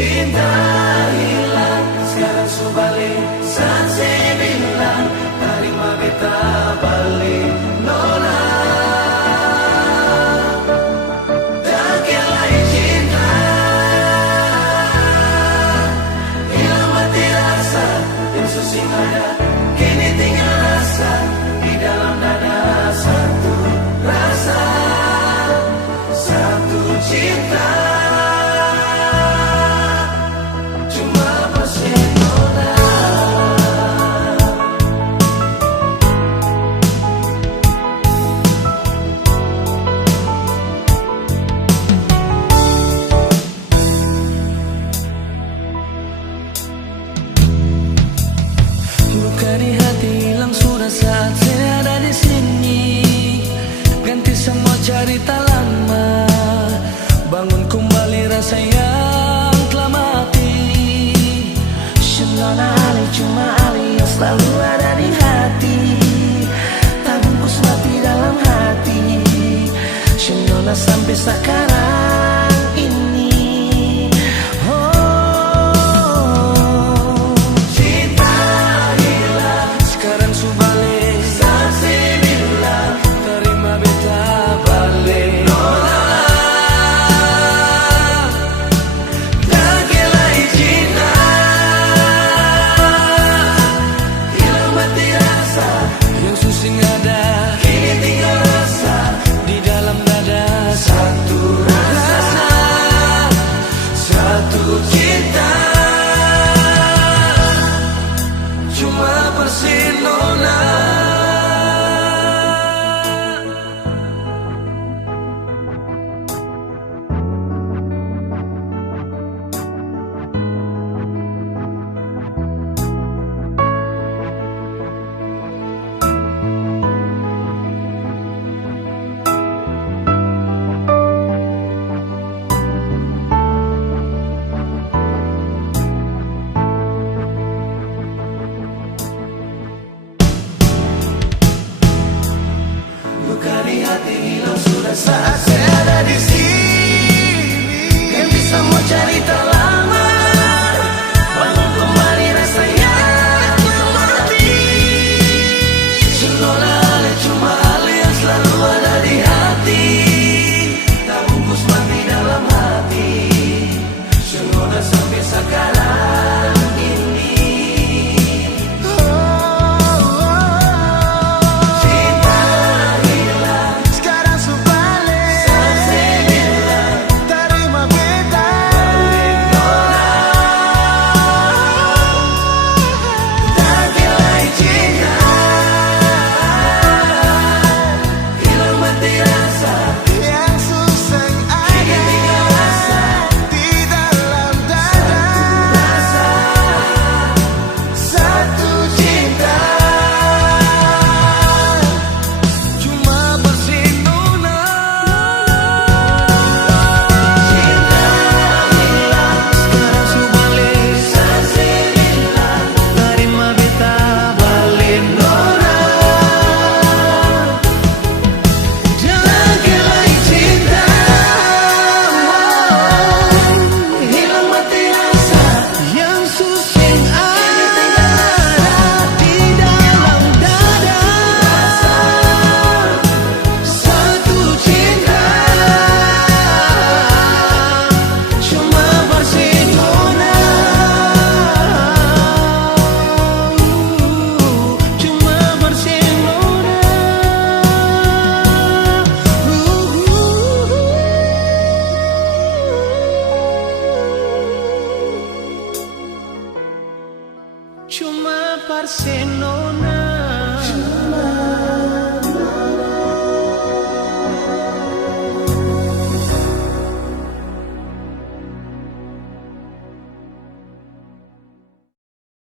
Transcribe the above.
Cinta hilang, sekarang subalik. Sanse bilang, terima beta balik. Nona, tak kelai cinta. Hilang mati rasa, yang susing ada. Kini tinggal rasa, di dalam dada. Satu rasa, satu cinta. Luka di hati hilang sudah saat saya ada di sini. Ganti semua cerita lama, bangun kembali rasa yang telah mati. Nona Ali cuma Ali yang selalu ada di hati, tak bungkus mati dalam hati. Nona sampai sekarang ini. Saat saya ada di sini, yang bisa mau cerita lama, bangun kembali rasa yang telah mati. Nona Ale cuma Ale yang selalu ada di hati, tak bungkus mati dalam hati. Nona sampai sekarang ini. Cuma Barcelona.